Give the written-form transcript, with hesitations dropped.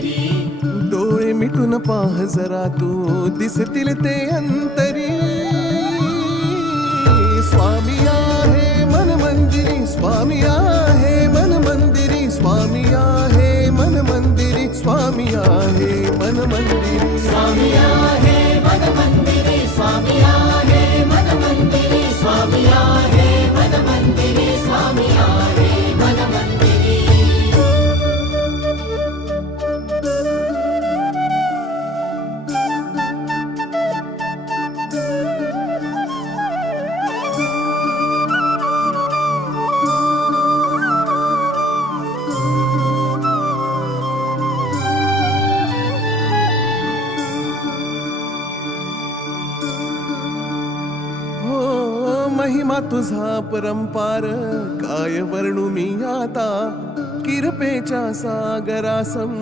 मंदिरी. डोळे मिटून पाह जरा तू दिसतील ते अंतरी. स्वामी आहे मन मंदिरी, स्वामी आहे मन मंदिरी, स्वामी आहे मन मंदिरी, स्वामी आहे मन मंदिरी. स्वामी आहे मन मंदिरी, स्वामी आहे मन मंदिरी, स्वामी आहे मन मंदिरी, स्वामी आहे मन मंदिरी. महिमा तुझा परंपार काय वर्णू मी आता. किरपेच्या सागरासम